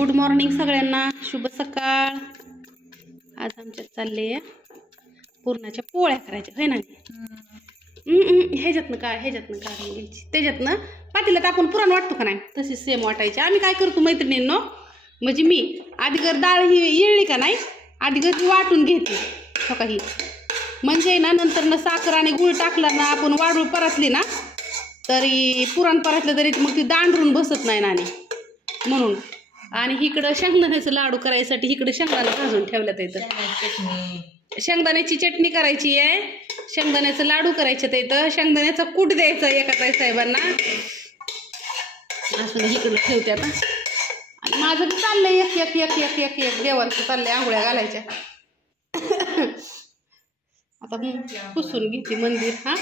Good morning सगळ्यांना, शुभ सकाळ। आज आमच्यात चालले पुरणाच्या पोळ्या करायच्या होय ना। ह्याच्यातनं काढून घ्यायची, त्याच्यातनं पातेल्यात आपण पुरण वाटतो का नाही तशी सेम वाटायची। आम्ही काय करतो मैत्रिणींनो, म्हणजे मी आधीगर डाळ ही येळली का नाही, आधीगर ही वाटून घेते हो काही, म्हणजे ना नंतर ना साखर आणि गूळ टाकला ना आपण वाढून परतली ना तरी पुरण परतलं तरी मग ती दांडरून बसत नाही नाणी म्हणून। आणि इकडं शेंगदाण्याचं लाडू करायसाठी इकडे शेंगदाणा भाजून ठेवल्यात इथं, शेंगदाण्याची चटणी करायची आहे, शेंगदाण्याचं लाडू करायचे तर इथं शेंगदाण्याचा कूट द्यायचा एका ताई साहेबांना असं इकडं ठेवते आता। आणि माझं बी चाललंय एक एक एक एक एक एक देवांचं चाललंय, आंघोळ्या घालायच्या आता पुसून घेते मंदिर। हा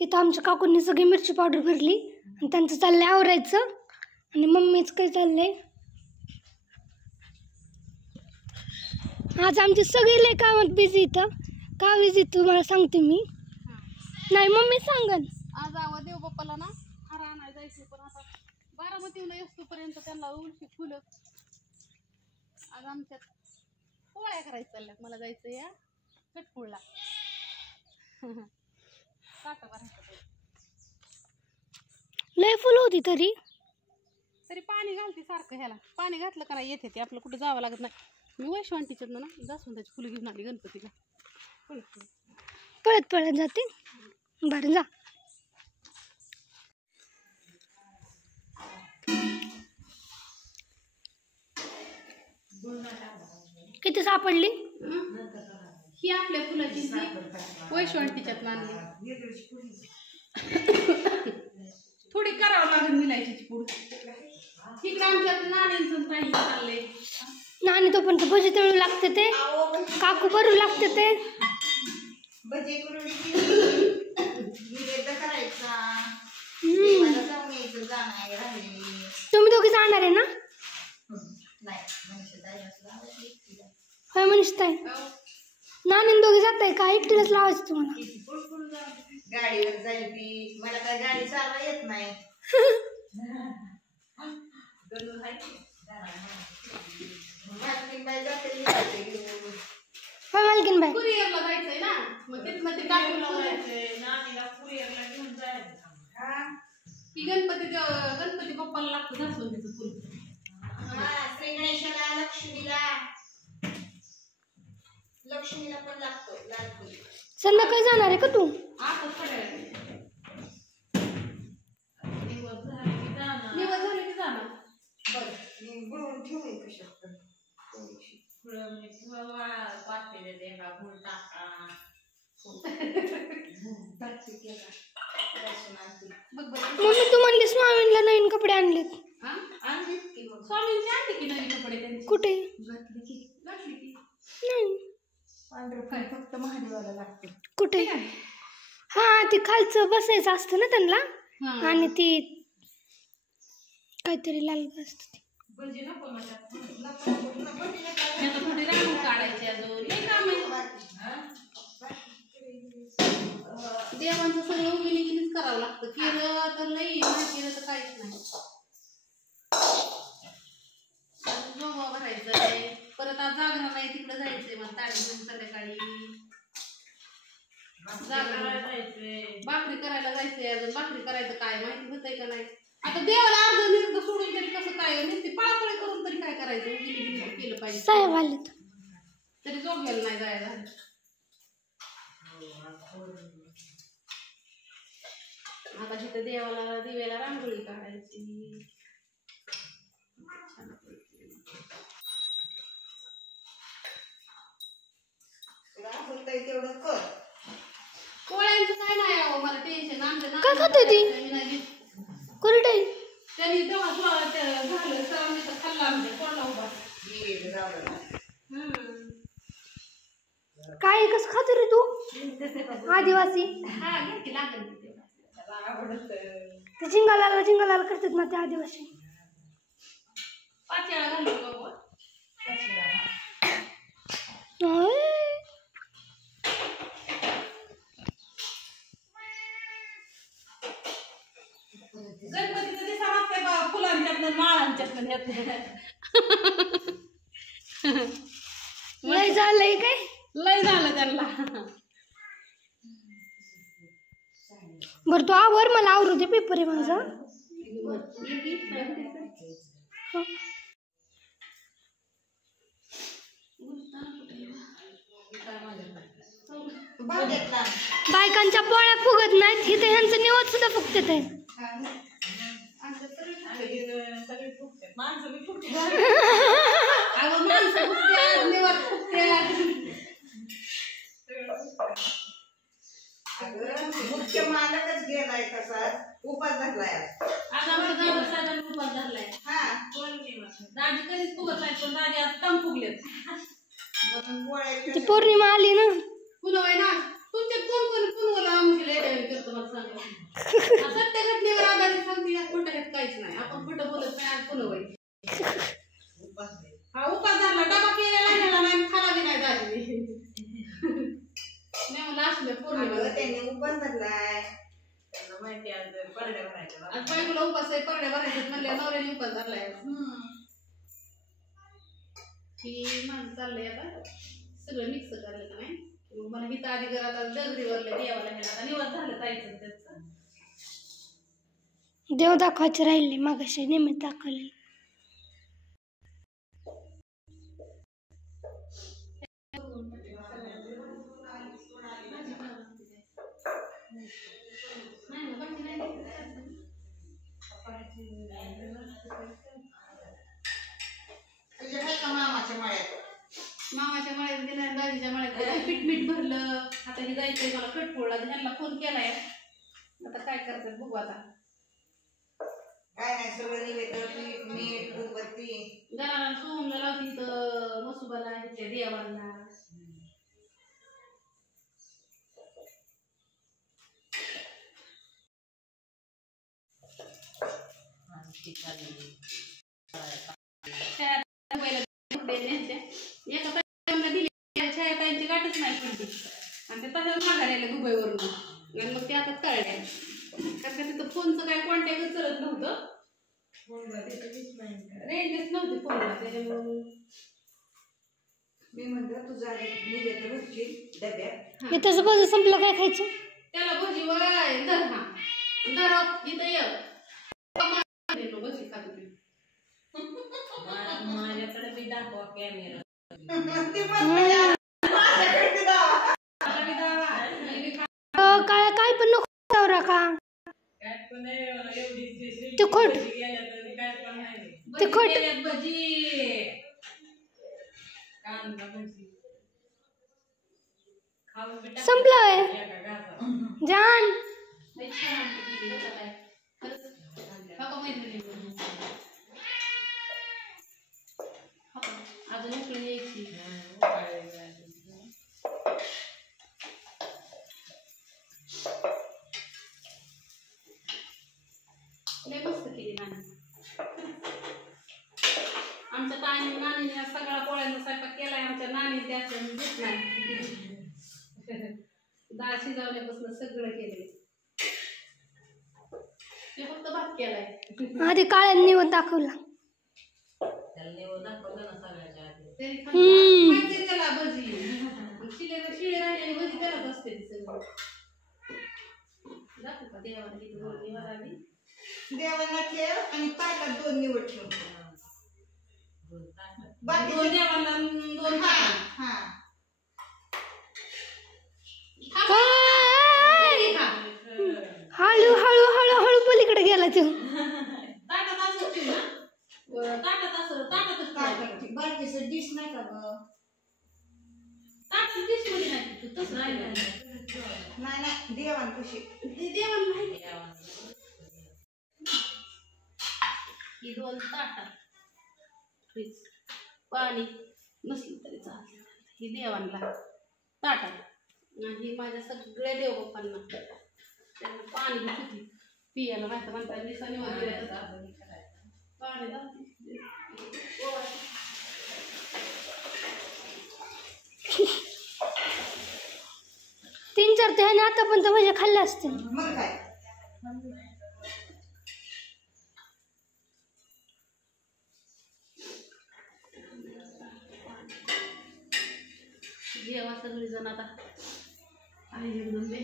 इथं आमच्या काकूंनी सगळी मिरची पावडर भरली आणि त्यांचं चाललंय आवरायचं। आणि मम्मीच काय चाललंय, आज आमची सगळी लय कामात बिझी। इथं का बिझी तुम्हाला सांगते मी, नाही मम्मी सांगन। आज देव बाप्पाला ना हार आणायला जायचं, पण आता बारामतीला येस्तोपर्यंत त्यांना उलशी फुलं। आज आमच्यात पोळ्या करायच्या चालल्यात, मला जायचं या चटकुळला लय फुलं होती तरी पाणी घालते सारखं, ह्याला पाणी घातलं का नाही येते ते, आपलं कुठं जावं लागत नाही। मी वैशवांटीच्यात ना जास्वंदाची फुलं घेऊन आली गणपतीला, पळत पळत जाते। बरं जा। किती सापडली ही आपल्या फुलाची वैशवांटीच्यात आणली, थोडी करावं लागेल मिलायची पूड। इकडे आमच्यात नाण्यांचं काही चाललंय, नाणी तो पण भजी तळू लागते ते, काकू भरू लागते ते भजी करून तुम्ही दोघी जाणार आहे ना? होय मनीषताई, नाणी दोघी जात आहे का, एकटीलाच लावायचं तुम्हाला? गाडीवर जाईल ती, मला काय गाडी चालवा येत नाही। मालकीन बाई कुरिअरला जायचंय ना, मग तिथनं ते टाकून जायचंय नानीला कुरिअरला घेऊन जायचं। की गणपती बाप्पाला लागतं जास्वंदीचं फुल। श्री गणेशाला, लक्ष्मीला पण लागतं लाल फुल। संध्याकाळी जाणार आहे का तू? आता थोड्या निवड झाली की जाणार। बरं मी गुळून ठेवून कशात मम्मी तू म्हणली स्वामींना नवीन कपडे आणलेत, स्वामींची आणले की नवीन कपडे त्यांचे? कुठे घातले की नाही, पांढरं फक्त महादेवाला लागते। कुठे? हा ती खालचं बसायचं असतं ना त्यांना, आणि ती काहीतरी लाल असत भजी नको म्हणतात, थोडी रांगोळी काढायची अजून लई काम आहे। देवांचं सगळं उगिलीच करावं लागतं, केलं तर लई, नाही केलं तर काहीच नाही। जोगवा भरायचंय, परत आज जागरण नाही तिकडे जायचंय, मग ताडी घेऊन संध्याकाळी भाकरी करायला जायचंय। अजून भाकरी करायचं काय माहिती होतंय का नाही, आता देवाला अर्ध निर्ध सोडून तरी कसं काय, नुसती पळापळी करून तरी काय करायचं, केलं पाहिजे। साहेब आलेत तरी जोगव्याला नाही जायला। आता तिथं देवाला दिव्याला रांगोळी काढायची। तेवढं कर, पोळ्यांचं काय नाही अहो मला टेन्शन, आमच्या काय खाते ती कुरडई? त्यांनी तेव्हा झालं सरांनी तर खाल्ला, आमच्या तोंडला उभा। काय कसं खाते रे तू आदिवासी? हा घेतली लागेल ते जिंगालाला करतात ना ते आदिवासी। पाचळा घालू बाबा, गणपतीचं दिसा असते बा फुलांच्यातलं माळांच्यातलं लय झालंय काय लय झालं त्यांना. बरं तू आवर मला आवरू दे पेपर आहे माझा. बायकांच्या पोळ्या फुगत नाहीत इथे ह्यांचं निवड सुद्धा फुगते ते. मुख्य मालकच गेलाय तसाच उपास धरलाय. उपास धरलाय. दाजी कधीच फुगत नाही पण दाजी आज कम फुगलेत. ती पौर्णिमा आली ना पुन्हा आहे ना तुमच्या कोण कोण पुनवला करतो मला सांगा. सत्य घटनेवर आधारित सांगते खोटं हेच काहीच नाही आपण खोटं बोलत नाही. आज पुन्हा हा उपास धरला डबा केलेला नाही खाला बी नाही दाजी. नाही मला असलं पौर्णिमा त्यांनी उपास धरलाय. आज बायकोला उपास आहे परड्या भरायचे म्हणल्या नवऱ्याने उपास धरलाय. की माझं चाललंय आता सगळं मिक्स करायला का नाही. मग मला गीता आधी घरात आता डगरीवरल्या देवाला ह्याला आता निवास झालं जायचं त्याचं. देव दाखवायचे राहिले मागाशी निमित्त दाखवले. मामाच्या मळ्यात गेल्या दाजीच्या मळ्यात गेल्या पीठ मीठ भरलं. आता हे जायचंय मला कटपोळला ह्यांना फोन केलाय. आता काय करतात बघू आता. काय नाही सगळं निवेदन पीठ मीठ उदबत्ती घराला सोमला लावती तर मसुबाला ह्याच्या देवांना. छायाताईंची गाठच नाही पडली आणि ते तशाच माघारायला दुबईवरून. आणि मग ते आता कळले कारण का तिथं फोनचं काय कॉन्टॅक्ट चलत नव्हतं. रेंजच नव्हती फोनला त्याच्यामुळे मी म्हणलं तुझा निवेदन उठली डब्यात. हे तसं बघ संपलं काय खायचं त्याला भजी वय धर हा धर इथं ये भजी खात होती. माझ्याकडे बी दाखवा कॅमेरा. काय काय पण नको का तिखट तिखट भजी संपलंय जान. अजून उकळी यायची. लय मस्त केली नानी. आमच्या नानीने सगळ्या पोळ्यांचा स्वयंपाक केलाय. आमच्या नानी त्याचं घेत नाही. डाळ शिजवल्यापासून सगळं केलंय. ते फक्त भात केलाय. आधी काळ्या निवड दाखवला. त्याला भजी शिळे राहिलेली भजी त्यालाच असते सगळं. दाखवू का देवाला किती निवड आली. देवाला ठेव आणि ताटात 2 निवड ठेव. दोन देवाला 2 हळू हळू हळू हळू पलीकडे गेला तो. ताटात असं ठेव ना. ताटातच बाकीचं डिश नाही का ग. ताटात डिश मध्ये नाही तू तसं नाही नाही देवान कशी देवाला नाही. ही 2 ताटात फ्रीज पाणी नसली तरी चालेल. ही देवांना ताटात आणि ही माझ्या सगळ्या देवबापांना त्यांना पाणी घेतली पियाला नाही तर म्हणतात दिवसांनी पाणी दाखवते. तीन चार ते ह्याने आता पण तर म्हणजे खाल्ले असते. मग काय जेवा सगळीजण आता आहे जगदंबे.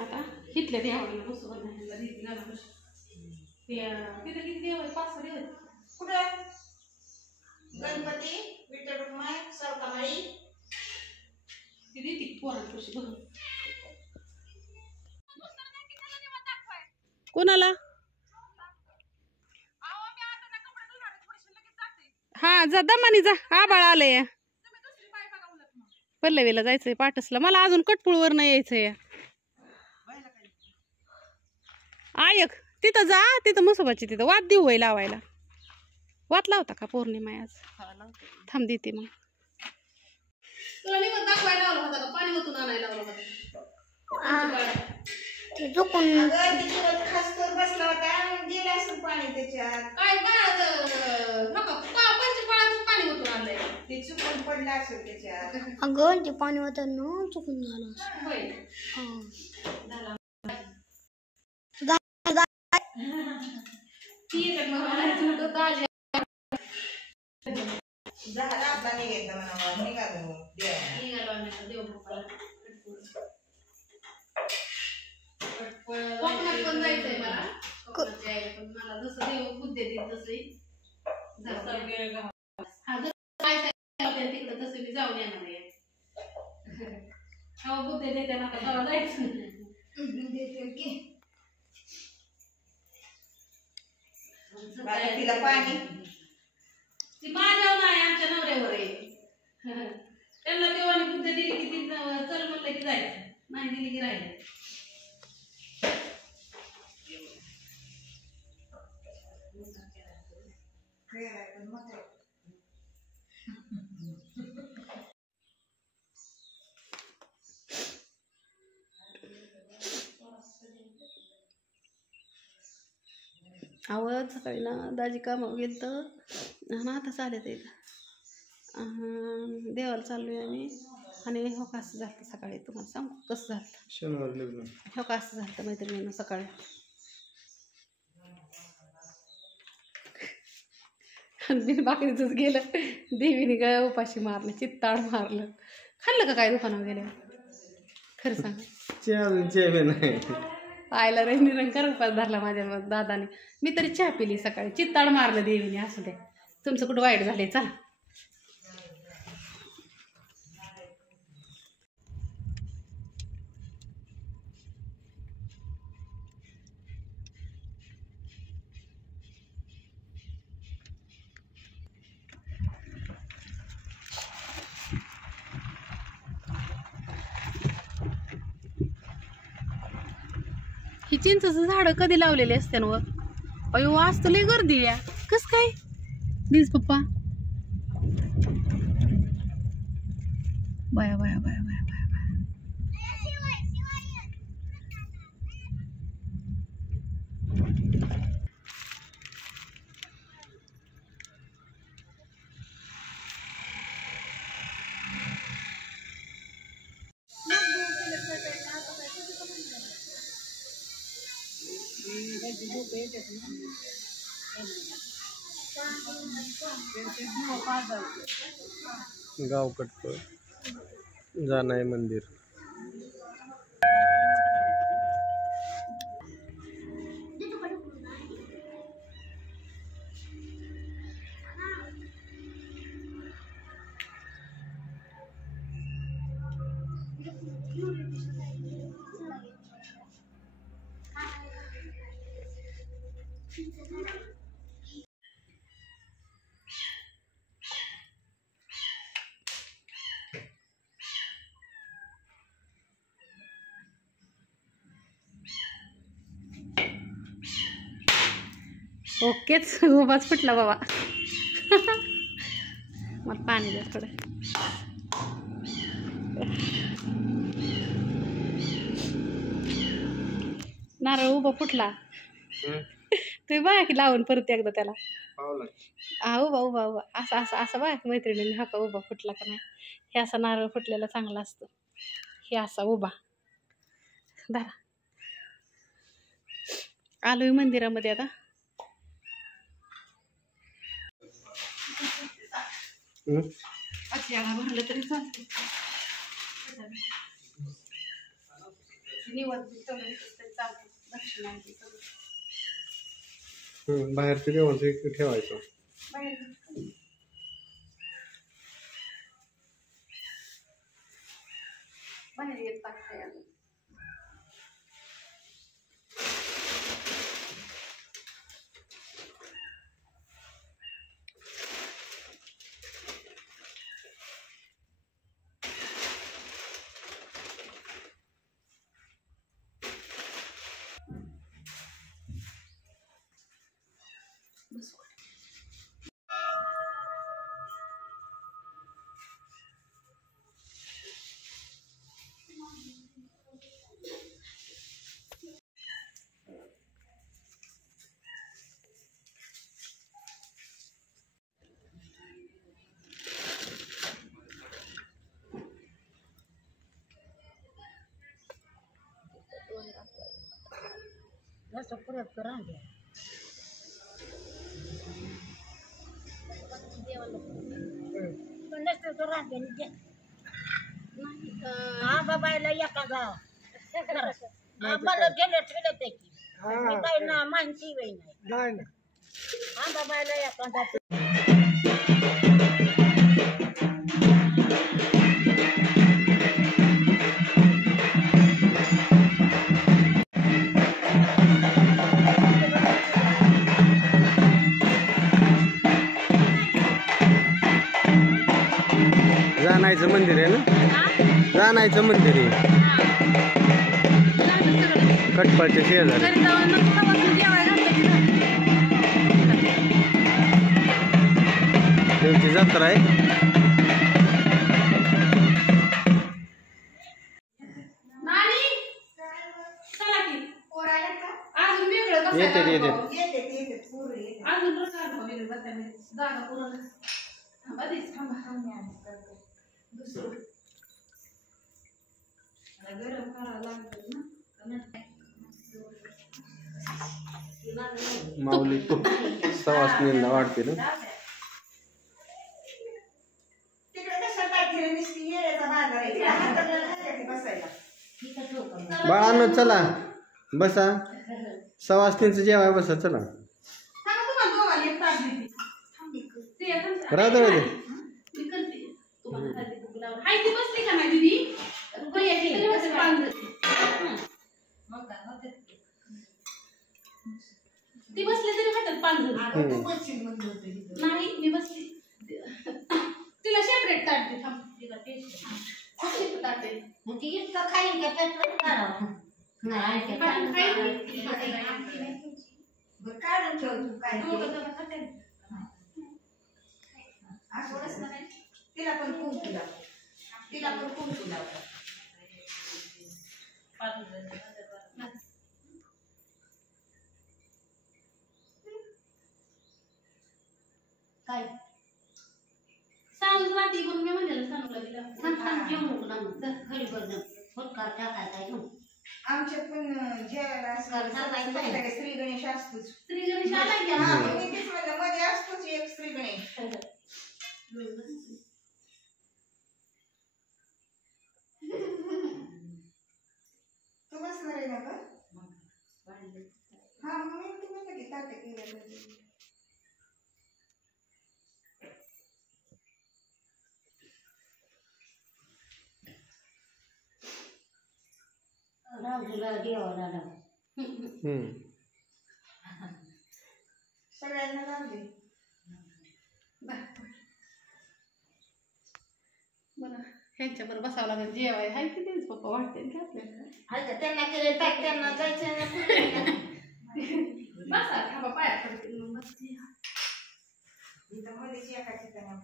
आता इथल्या देवाला बसू तिथे किती देव आहेत? 5-6 देव आहेत. कुठं गणपती, विठ्ठल रुक्माई, सवकामाई. ती देते पोरांपाशी बघ. कोणाला? हा जा दमानी जा, आबाळ आलंय. पल्लवीला जायचंय पाटसला. मला अजून कटपुळवर नाही यायचंय. आयक तिथं जा, तिथं मसोबाची तिथं वाद देऊ होय लावायला. वाद लावता का पौर्णिमा आज? थांब देते मग. तुला निवड दाखवायला लावलं होता का? पाणी ओतून आणायला लावलं होतं. खास कर बसला होता, गेला असेल पाणी त्याच्यात. काय नको पंचपाळातच पाणी ओतून आणलंय. ते चुकून पडलं असेल त्याच्यात. अगं ते पाणी होतं ना चुकून झालं असं. होय. हा. झाला आपला निघायचा म्हणा, निघालो कोकणात पण जायचंय मला. कोकणात जायला पण मला जसं देव बुद्धी देईल तसंही तिकडं तसं मी जाऊन येणार आहे. हा बुद्धी देते ना तेव्हा जायचं. तिला पाणी ती माझ्यावर नाही, आमच्या नवऱ्यावर आहे. त्यांना देवाने बुद्धी दिली की ती चल म्हणलं की जायचं, नाही दिली की राहिलं. आवड सकाळी ना दाजी कामावर गेलं तर आणि आता चालत येत देवाला चाललोय आम्ही. आणि हो का असं झालं सकाळी, तुम्हाला सांगू कसं झालं. शनिवार लग्न हो का असं झालं मैत्रिणीनं सकाळी. आणि बाकरीचंच गेलं, देवीने काय उपाशी मारलं, चित्ताड मारलं. खाल्लं का काय दुकानावर गेल्यावर? खरं सांग. चहा नाही आयला रे निरंकार उपास धरला माझ्या दादाने. मी तरी चहा पिली सकाळी. चित्ताड मारलं देवीने. असू दे, तुमचं कुठं वाईट झालंय. चला ही चिंचचं झाडं कधी लावलेली असते ना? अयो आज तर लय गर्दी आहे. कस काय प्लीज पप्पा? बाया बाया बाया बाया बाया बाया. गाव कटक जानाई मंदिर. ओकेच, उभाच फुटला बाबा. मला पाणी द्या थोडं. नारळ उभा फुटला. तुम्ही बघा की लावून परत एकदा त्याला. हा उभा उभा उभा असं असं असं बघा की मैत्रिणीने. हा का उभा फुटला का नाही? हे असा नारळ फुटलेला चांगला असतो. हे असा उभा धरा. आलोय मंदिरामध्ये आता. अशी भरलं तरी चालते निवड चालते दक्षिणा बाहेरचं जेवण ठेवायचं. बाहेर येत टाकता बाबायला एखादा आम्हाला गेलं ठेवलं त्याची काही ना माहिती नाही बाबायला एखादा जानायचं मंदिर आहे ना, जानायचं मंदिर आहे कटपाळच्या शेजारी. त्यांची जत्रा आहे. येते माऊली खूप सवासनींना वाढते ना. बाळांनो चला बसा, सवासनींचं जेवाय बसा चला. राहू दे बसली का नाही दीदी ती बसली तरी हातात पांढर नाही. मी बसली तिला सेपरेट ताटते. थांब तिला टेस्ट ताटते इतकं खाईन का त्यात काढून ठेव तू काय तिला पण कुंकू लाव, तिला पण कुंकू लाव. काय सांगूच राहते म्हणून मी म्हणलं सांगू लागेल घेऊ नको ना मग घरी बघ फटकार टाकायचा घेऊ. आमच्या पण जेवायला श्री गणेश असतोच. श्री गणेश आलाय की मी तेच म्हणलं मध्ये असतोच एक श्री गणेश. तू बसणार आहे ना का? हा मग मी तुम्हाला की ताटे केलं राजूला देवाला सगळ्यांना लावले. बरं ह्यांच्या बरोबर बसावं लागेल जेवाय. हाय की तेच पप्पा वाटते की आपल्याला त्यांना केले ताक त्यांना जायचं बसा. थांबा पाया पडते मग बसते. इथं मध्येच एका ठिकाणी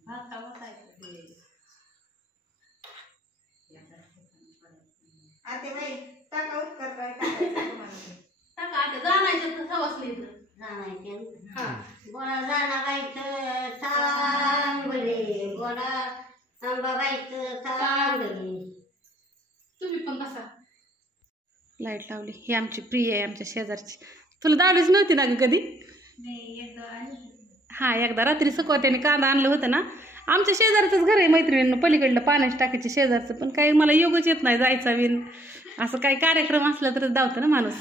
भाता बसायचं आता बाई टाका उत्तर काय टाकायचं तुम्हाला टाका. आता जाणायचं सवासली जाणायचं. हा बोला जाणारायचं चांगले बोला अंबाबाईचं चांगले. तुम्ही पण बसा. लाईट लावली. ही आमची प्रिय आहे आमच्या शेजारची. तुला दावलीच नव्हती ना ग कधी. नाही एकदा हां एकदा रात्री सुकवत्याने कांदा आणलं होतं ना. आमच्या शेजारचंच घर आहे मैत्रिणींना, पलीकडलं पाण्याच्या टाकीच्या शेजारचं. पण काही मला योगच येत नाही जायचा बिन. असं काही कार्यक्रम असला तरच धावतं ना माणूस.